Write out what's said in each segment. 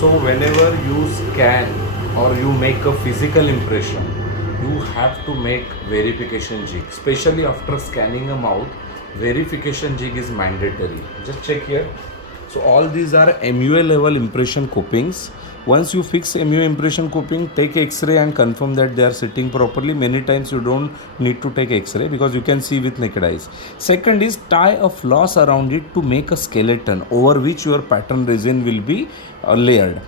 So whenever you scan or you make a physical impression, you have to make verification jig. Especially after scanning a mouth, verification jig is mandatory. Just check here. So all these are MUA level impression copings. Once you fix MUA impression coping, take X-ray and confirm that they are sitting properly. Many times you don't need to take X-ray because you can see with naked eyes. Second is tie a floss around it to make a skeleton over which your pattern resin will be layered.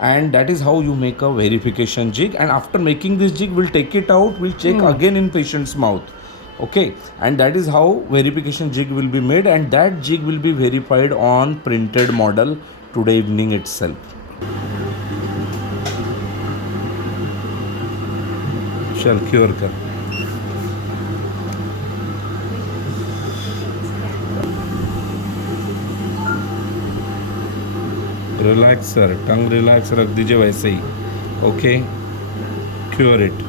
And that is how you make a verification jig. And after making this jig, we'll take it out, we'll check again in patient's mouth. Okay, and that is how verification jig will be made, and that jig will be verified on printed model today evening itself. चल cure कर relax sir, tongue relax रख दीजिए वैसे ही. Okay, cure it.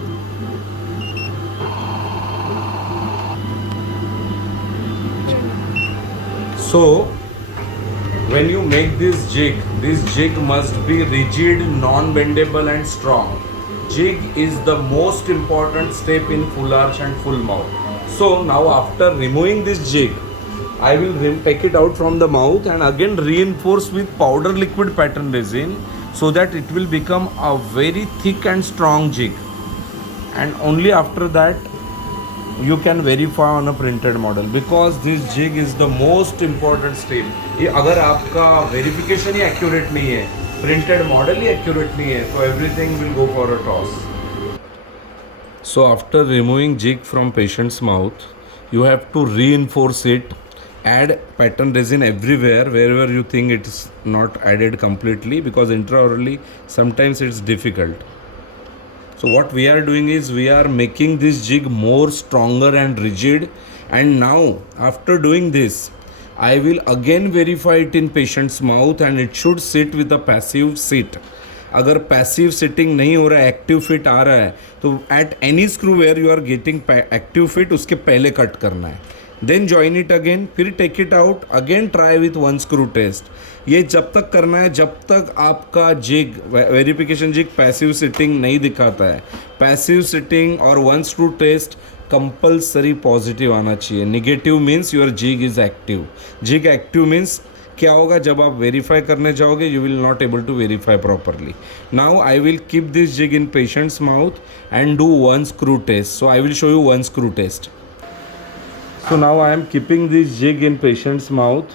So when you make this jig must be rigid, non-bendable and strong. Jig is the most important step in full arch and full mouth. So now after removing this jig, I will take it out from the mouth and again reinforce with powder liquid pattern resin so that it will become a very thick and strong jig. And only after that you can verify on a printed model, because this jig is the most important step. ये अगर आपका verification ही accurate नहीं है, printed model ही accurate नहीं है, so everything will go for a toss. So after removing jig from patient's mouth, you have to reinforce it, add pattern resin everywhere wherever you think it's not added completely, because intraorally sometimes it's difficult. So what we are doing is we are making this jig more stronger and rigid, and now after doing this I will again verify it in patient's mouth and it should sit with a passive sit. अगर passive sitting नहीं हो रहा है, active fit आ रहा है, तो at any screw where you are getting active fit उसके पहले कट करना है. देन जॉइन इट अगेन, फिर take it out, again try with one screw test. ये जब तक करना है जब तक आपका jig verification jig passive sitting नहीं दिखाता है. पैसिव सिटिंग और one screw test compulsory positive आना चाहिए. Negative means your jig is active. Jig active means क्या होगा, जब आप वेरीफाई करने जाओगे you will not able to verify properly. Now I will keep this jig in patient's mouth and do one screw test. So I will show you one screw test. So now I am keeping this jig in patient's mouth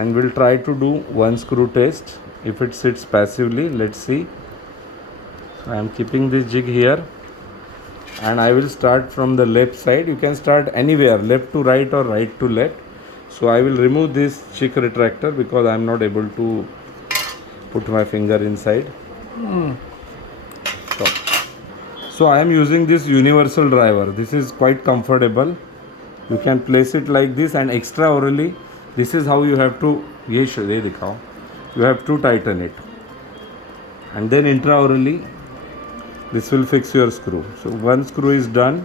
and will try to do one screw test. If it sits passively, let's see. So I am keeping this jig here and I will start from the left side. You can start anywhere, left to right or right to left. So I will remove this jig retractor because I am not able to put my finger inside. So I am using this universal driver. This is quite comfortable. You can place it like this, and extra orally this is how you have to ये दिखाओ, you have to tighten it, and then intraorally this will fix your screw. So one screw is done.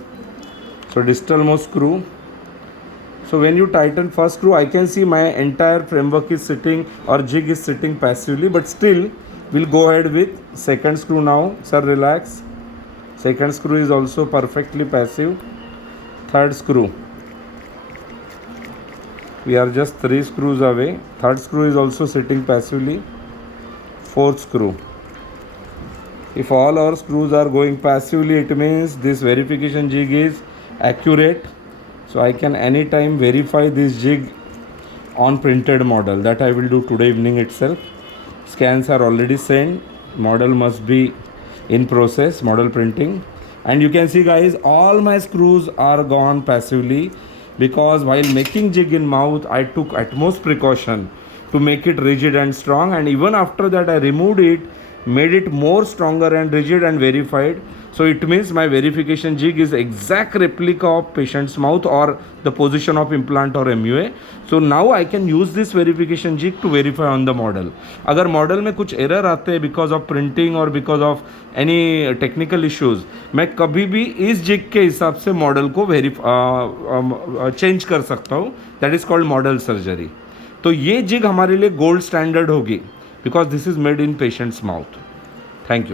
So distal most screw. So when you tighten first screw, I can see my entire framework is sitting or jig is sitting passively, but still we'll go ahead with second screw now. Sir, relax. Second screw is also perfectly passive. Third screw, we are just 3 screws away. Third screw is also sitting passively. Fourth screw. If all our screws are going passively, it means this verification jig is accurate. So I can anytime verify this jig on printed model. That I will do today evening itself. Scans are already sent. Model must be in process, model printing. And you can see guys, all my screws are gone passively, because while making jig in mouth I took utmost precaution to make it rigid and strong, and even after that I removed it, made it more stronger and rigid and verified. So it means my verification jig is exact replica of patient's mouth or the position of implant or MUA. So now I can use this verification jig to verify on the model. अगर model में कुछ error आते हैं because of printing और because of any technical issues, मैं कभी भी इस जिग के हिसाब से मॉडल को चेंज कर सकता हूँ. That is called model surgery. तो ये जिग हमारे लिए गोल्ड स्टैंडर्ड होगी. because this is made in patient's mouth. Thank you.